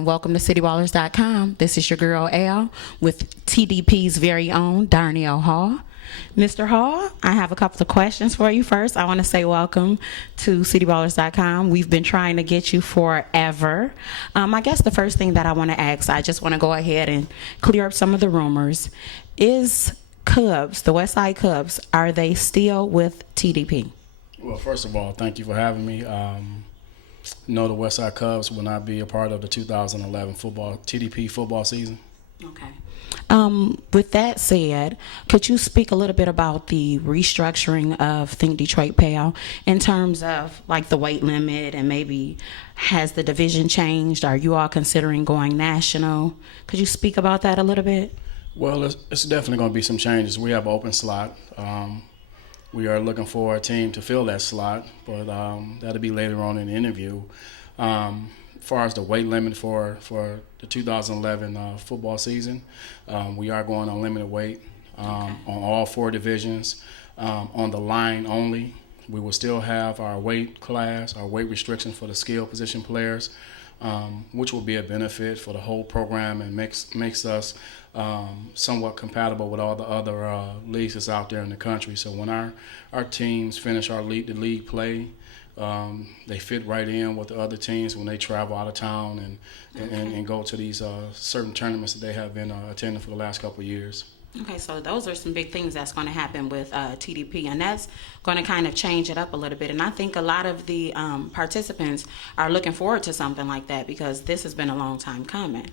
and welcome to CityBallers.com. This is your girl Al with TDP's very own Darnell Hall. Mr. Hall, I have a couple of questions for you. First, I want to say welcome to CityBallers.com. We've been trying to get you forever. I guess the first thing that I want to ask, I just want to go ahead and clear up some of the rumors. Is Cubs, the West Side Cubs, are they still with TDP? Well, first of all, thank you for having me. No, the West Side Cubs will not be a part of the 2011 TDP football season. Okay. With that said, could you speak a little bit about the restructuring of Think Detroit Pal in terms of like the weight limit, and maybe has the division changed? Are you all considering going national? Could you speak about that a little bit? Well, it's definitely going to be some changes. We have an open slot. We are looking for a team to fill that slot, but that'll be later on in the interview. As far as the weight limit for the 2011 football season, we are going on limited weight on all four divisions. On the line only, we will still have our weight class, our weight restriction for the skill position players, which will be a benefit for the whole program and makes us somewhat compatible with all the other leagues that's out there in the country. So when our teams finish the league play, they fit right in with the other teams when they travel out of town and go to these certain tournaments that they have been attending for the last couple of years. Okay, so those are some big things that's going to happen with TDP, and that's going to kind of change it up a little bit. And I think a lot of the participants are looking forward to something like that because this has been a long time coming.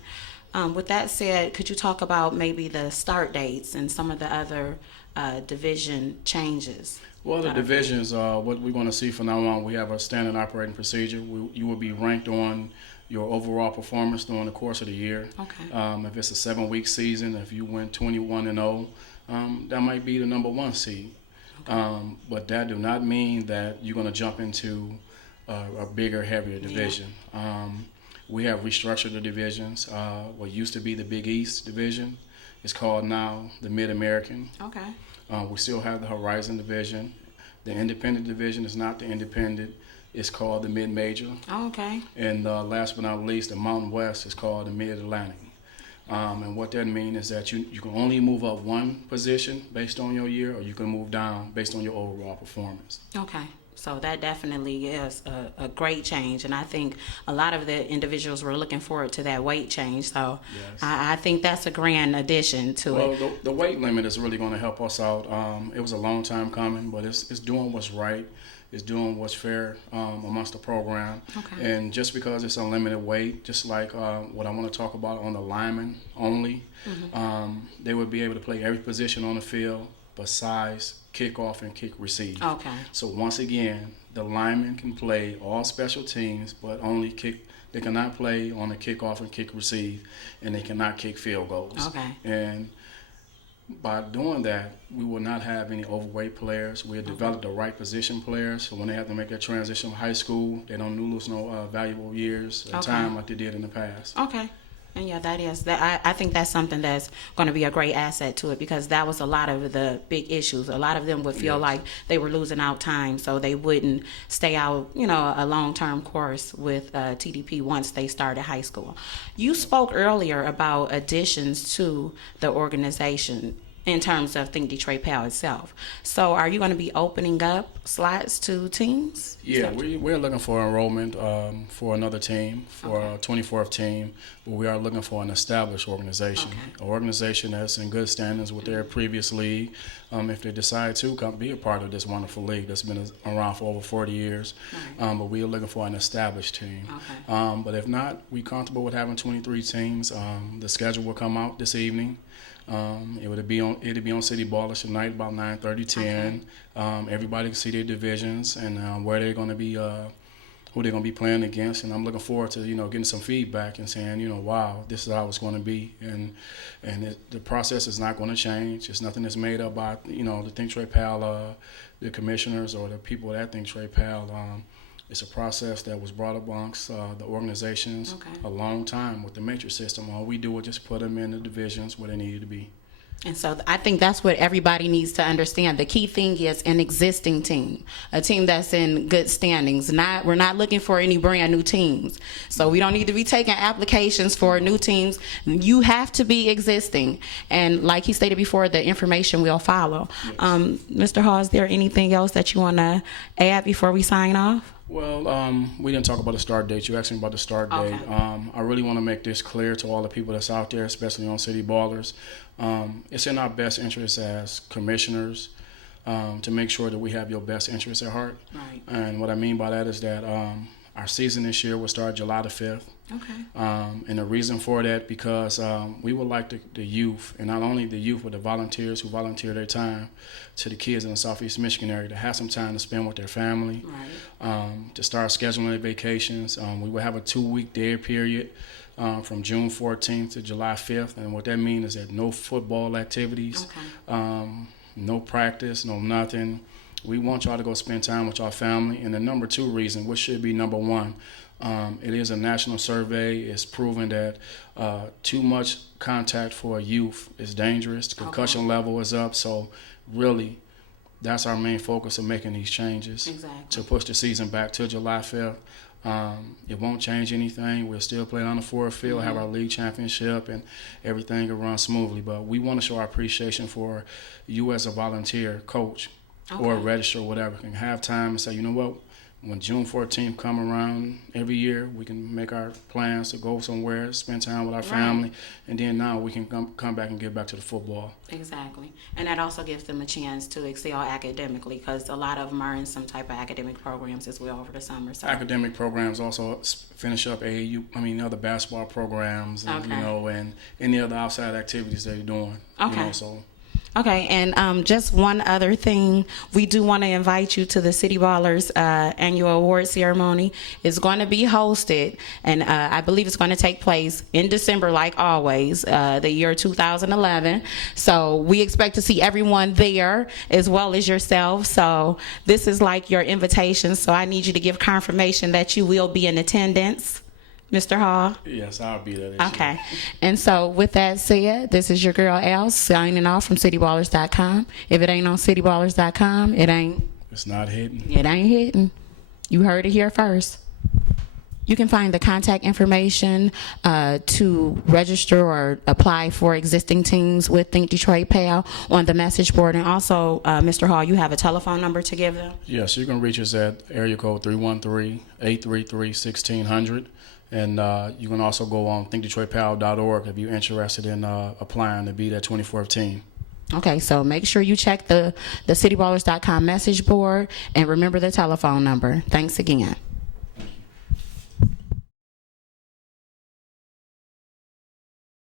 With that said, could you talk about maybe the start dates and some of the other division changes? Well, the divisions, what we're going to see from now on, we have a standard operating procedure. You will be ranked on your overall performance during the course of the year. Okay. If it's a 7-week season, if you win 21-0, that might be the number one seed. Okay. But that do not mean that you're going to jump into a bigger, heavier division. Yeah. We have restructured the divisions. What used to be the Big East division is called now the Mid-American. Okay. We still have the Horizon division. The independent division is not the independent. It's called the Mid-Major. Oh, okay. And last but not least, the Mountain West is called the Mid-Atlantic. And what that means is that you can only move up one position based on your year, or you can move down based on your overall performance. Okay. So that definitely is a great change, and I think a lot of the individuals were looking forward to that weight change. So yes. I think that's a grand addition to it. Well, the weight limit is really going to help us out. It was a long time coming, but it's doing what's right. It's doing what's fair amongst the program. Okay. And just because it's unlimited weight, just like what I want to talk about on the linemen only, they would be able to play every position on the field besides kickoff and kick receive. Okay. So once again, the linemen can play all special teams, but only kick. They cannot play on the kickoff and kick receive, and they cannot kick field goals. Okay. And by doing that, we will not have any overweight players. We'll develop the right position players, so when they have to make that transition from high school, they don't lose no valuable years of time like they did in the past. Okay. And yeah, that is that. I think that's something that's going to be a great asset to it, because that was a lot of the big issues. A lot of them would feel like they were losing out time, so they wouldn't stay out, a long-term course with TDP once they started high school. You spoke earlier about additions to the organization in terms of Think Detroit Pal itself. So are you going to be opening up slots to teams? Yeah, we're looking for enrollment for another team, for a 24th team, but we are looking for an established organization, an organization that's in good standings with their previous league. If they decide to come be a part of this wonderful league that's been around for over 40 years, but we are looking for an established team. Okay. But if not, we're comfortable with having 23 teams. The schedule will come out this evening. It'd be on City Ballers tonight about 9:30, 10. Everybody can see their divisions and where they're going to be, who they're going to be playing against. And I'm looking forward to getting some feedback and saying wow, this is how it's going to be. And the process is not going to change. It's nothing that's made up by the Think Detroit Pal, the commissioners or the people that Think Detroit Pal. It's a process that was brought amongst the organizations a long time with the matrix system. All we do is just put them in the divisions where they needed to be. And so I think that's what everybody needs to understand. The key thing is an existing team, a team that's in good standings. We're not looking for any brand new teams. So we don't need to be taking applications for new teams. You have to be existing. And like he stated before, the information will follow. Yes. Mr. Hall, is there anything else that you want to add before we sign off? Well, we didn't talk about the start date. You asked me about the start date. I really want to make this clear to all the people that's out there, especially on City Ballers. It's in our best interest as commissioners to make sure that we have your best interests at heart. Right. And what I mean by that is that our season this year will start July the 5th. Okay. And the reason for that, because we would like the youth, and not only the youth, but the volunteers who volunteer their time to the kids in the Southeast Michigan area to have some time to spend with their family, right. To start scheduling their vacations. We will have a 2-week day period from June 14th to July 5th. And what that means is that no football activities, no practice, no nothing. We want y'all to go spend time with your family. And the number 2 reason, which should be number 1, it is a national survey. It's proven that too much contact for a youth is dangerous. The concussion level is up. So really, that's our main focus of making these changes. Exactly. To push the season back to July 5th. It won't change anything. We'll still play on the Ford field, have our league championship, and everything will run smoothly. But we want to show our appreciation for you as a volunteer coach or a registrar or whatever. Can have time and say, you know what? When June 14th come around every year, we can make our plans to go somewhere, spend time with our family, and then now we can come back and get back to the football. Exactly. And that also gives them a chance to excel academically, because a lot of them are in some type of academic programs as well over the summer. So. Academic programs, also finish up other basketball programs, and, and any other outside activities they're doing. Okay. So. Okay, and just one other thing, we do want to invite you to the City Ballers annual award ceremony. It's going to be hosted, and I believe it's going to take place in December, like always, the year 2011. So we expect to see everyone there as well as yourself. So this is like your invitation. So I need you to give confirmation that you will be in attendance. Mr. Hall? Yes, I'll be there. Okay. And so with that said, this is your girl Al signing off from cityballers.com. If it ain't on cityballers.com, it's not hitting. It ain't hitting. You heard it here first. You can find the contact information to register or apply for existing teams with Think Detroit PAL on the message board. And also, Mr. Hall, you have a telephone number to give them? Yes, you can reach us at area code 313-833-1600. And you can also go on thinkdetroitpal.org if you're interested in applying to be that 24th team. Okay, so make sure you check the cityballers.com message board and remember the telephone number. Thanks again.